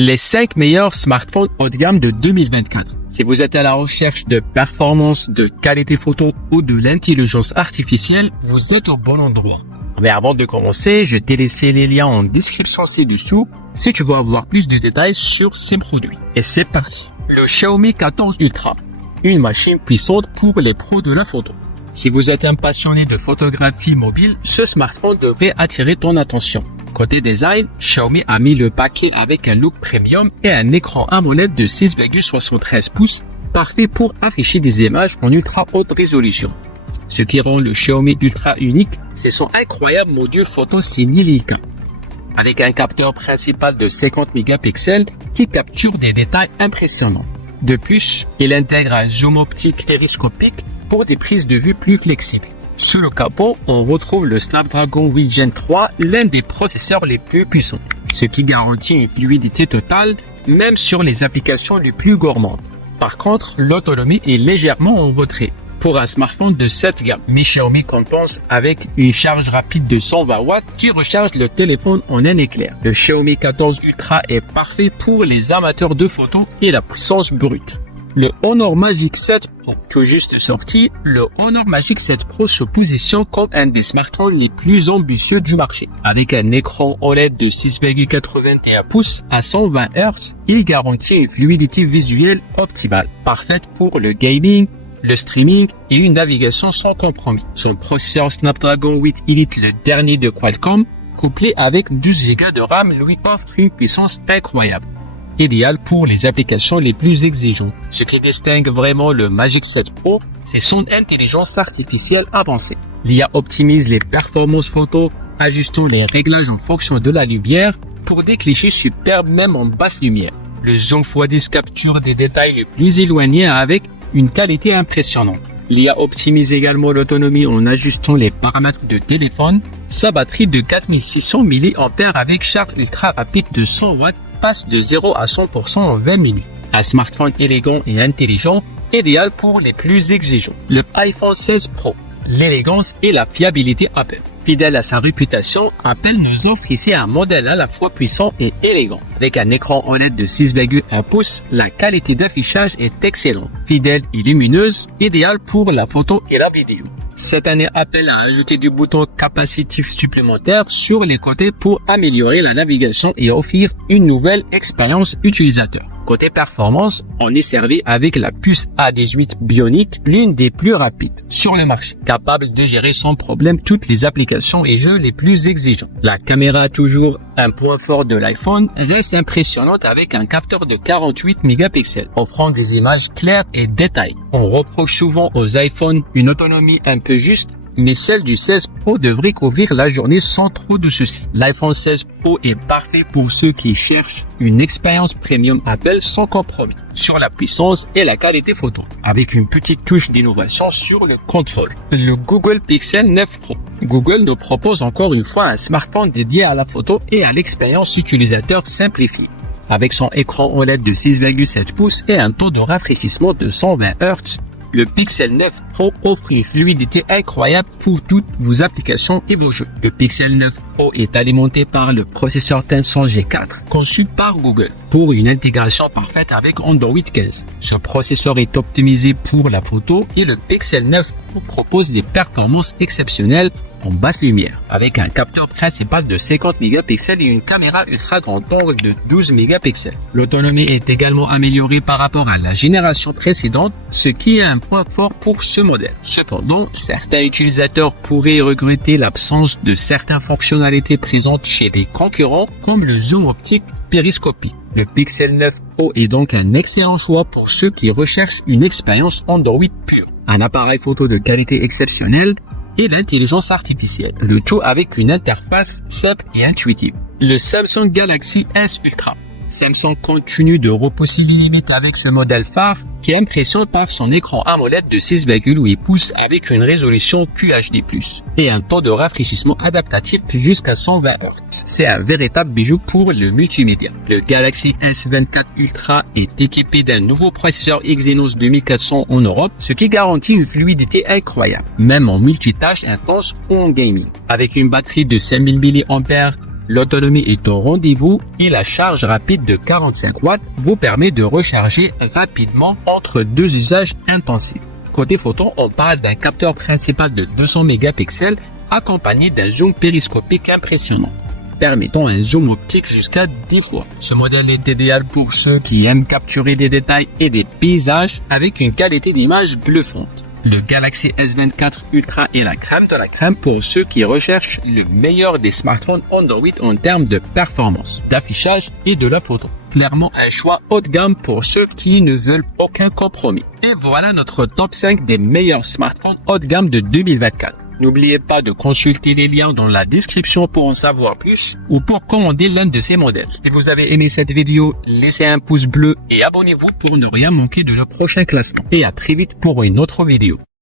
Les 5 meilleurs smartphones haut de gamme de 2024. Si vous êtes à la recherche de performance, de qualité photo ou de l'intelligence artificielle, vous êtes au bon endroit. Mais avant de commencer, je t'ai laissé les liens en description ci-dessous si tu veux avoir plus de détails sur ces produits. Et c'est parti. Le Xiaomi 14 Ultra, une machine puissante pour les pros de la photo. Si vous êtes un passionné de photographie mobile, ce smartphone devrait attirer ton attention. Côté design, Xiaomi a mis le paquet avec un look premium et un écran AMOLED de 6,73 pouces, parfait pour afficher des images en ultra haute résolution. Ce qui rend le Xiaomi Ultra unique, c'est son incroyable module photo signé Leica, avec un capteur principal de 50 mégapixels qui capture des détails impressionnants. De plus, il intègre un zoom optique périscopique pour des prises de vue plus flexibles. Sous le capot, on retrouve le Snapdragon 8 Gen 3, l'un des processeurs les plus puissants, ce qui garantit une fluidité totale, même sur les applications les plus gourmandes. Par contre, l'autonomie est légèrement en retrait pour un smartphone de cette gamme. Mais Xiaomi compense avec une charge rapide de 120 watts qui recharge le téléphone en un éclair. Le Xiaomi 14 Ultra est parfait pour les amateurs de photos et la puissance brute. Le Honor Magic 7 Pro, tout juste sorti, le Honor Magic 7 Pro se positionne comme un des smartphones les plus ambitieux du marché. Avec un écran OLED de 6,81 pouces à 120 Hz, il garantit une fluidité visuelle optimale, parfaite pour le gaming, le streaming et une navigation sans compromis. Son processeur Snapdragon 8 Elite, le dernier de Qualcomm, couplé avec 12 Go de RAM, lui offre une puissance incroyable, idéal pour les applications les plus exigeantes. Ce qui distingue vraiment le Magic 7 Pro, c'est son intelligence artificielle avancée. L'IA optimise les performances photo, ajustant les réglages en fonction de la lumière pour des clichés superbes même en basse lumière. Le zoom x10 capture des détails les plus éloignés avec une qualité impressionnante. L'IA optimise également l'autonomie en ajustant les paramètres de téléphone. Sa batterie de 4600 mAh avec charge ultra rapide de 100 watts passe de 0 à 100% en 20 minutes. Un smartphone élégant et intelligent, idéal pour les plus exigeants. Le iPhone 16 Pro, l'élégance et la fiabilité Apple. Fidèle à sa réputation, Apple nous offre ici un modèle à la fois puissant et élégant. Avec un écran OLED de 6,1 pouces, la qualité d'affichage est excellente, fidèle et lumineuse, idéale pour la photo et la vidéo. Cette année, Apple a ajouté des boutons capacitifs supplémentaires sur les côtés pour améliorer la navigation et offrir une nouvelle expérience utilisateur. Côté performance, on est servi avec la puce A18 Bionic, l'une des plus rapides sur le marché, capable de gérer sans problème toutes les applications et jeux les plus exigeants. La caméra, toujours un point fort de l'iPhone, reste impressionnante avec un capteur de 48 mégapixels, offrant des images claires et détaillées. On reproche souvent aux iPhones une autonomie un peu juste, mais celle du 16 Pro devrait couvrir la journée sans trop de soucis. L'iPhone 16 Pro est parfait pour ceux qui cherchent une expérience premium Apple sans compromis sur la puissance et la qualité photo, avec une petite touche d'innovation sur le contrôle. Le Google Pixel 9 Pro. Google nous propose encore une fois un smartphone dédié à la photo et à l'expérience utilisateur simplifiée. Avec son écran OLED de 6,7 pouces et un taux de rafraîchissement de 120 Hz, le Pixel 9 Pro offre une fluidité incroyable pour toutes vos applications et vos jeux. Le Pixel 9 Pro est alimenté par le processeur Tensor G4 conçu par Google pour une intégration parfaite avec Android 15. Ce processeur est optimisé pour la photo et le Pixel 9 Pro propose des performances exceptionnelles en basse lumière, avec un capteur principal de 50 mégapixels et une caméra ultra grand angle de 12 mégapixels. L'autonomie est également améliorée par rapport à la génération précédente, ce qui est un point fort pour ce modèle. Cependant, certains utilisateurs pourraient regretter l'absence de certaines fonctionnalités présentes chez les concurrents, comme le zoom optique périscopique. Le Pixel 9 Pro est donc un excellent choix pour ceux qui recherchent une expérience Android pure, un appareil photo de qualité exceptionnelle et l'intelligence artificielle, le tout avec une interface simple et intuitive. Le Samsung Galaxy S Ultra. Samsung continue de repousser les limites avec ce modèle phare qui impressionne par son écran AMOLED de 6,8 pouces avec une résolution QHD+, et un taux de rafraîchissement adaptatif jusqu'à 120 Hz. C'est un véritable bijou pour le multimédia. Le Galaxy S24 Ultra est équipé d'un nouveau processeur Exynos 2400 en Europe, ce qui garantit une fluidité incroyable, même en multitâche intense ou en gaming. Avec une batterie de 5000 mAh L'autonomie est au rendez-vous et la charge rapide de 45 watts vous permet de recharger rapidement entre deux usages intensifs. Côté photo, on parle d'un capteur principal de 200 mégapixels accompagné d'un zoom périscopique impressionnant, permettant un zoom optique jusqu'à 10 fois. Ce modèle est idéal pour ceux qui aiment capturer des détails et des paysages avec une qualité d'image bluffante. Le Galaxy S24 Ultra est la crème de la crème pour ceux qui recherchent le meilleur des smartphones Android en termes de performance, d'affichage et de la photo. Clairement un choix haut de gamme pour ceux qui ne veulent aucun compromis. Et voilà notre top 5 des meilleurs smartphones haut de gamme de 2024. N'oubliez pas de consulter les liens dans la description pour en savoir plus ou pour commander l'un de ces modèles. Si vous avez aimé cette vidéo, laissez un pouce bleu et abonnez-vous pour ne rien manquer de nos prochains classements. Et à très vite pour une autre vidéo.